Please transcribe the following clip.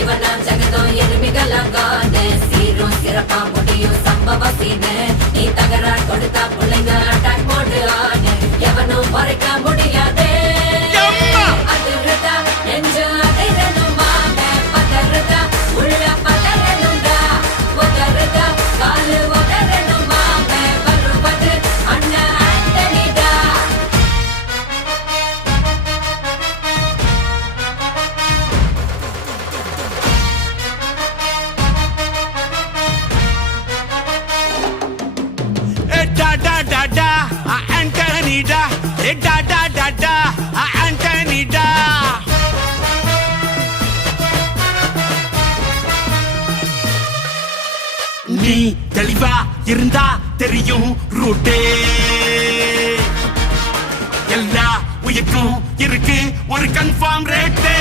இவனாம் ஜெகதம் எருமிகளாங்கானு சீரும் சிறப்பா முடியும் சம்பவ சீனு நீ தகராறு கொடுத்தா பிள்ளைங்க அட்டாக் போடு ஆனு எவனும் மறைக்க முடியாதே அதிர்றதா நெஞ்சு அடைரணுமா பதறதா உள்ள பதறணும்டா உதறதா காலு உதறணுமா வருவது அண்ணன் ஆண்டனிடா Antonida, Antonida. நீ தெளிவா இருந்தா தெரியும் ரூட்டே எல்லா உயிர்க்கும் இருக்கு ஒரு கன்ஃபார்ம் ரேட்டே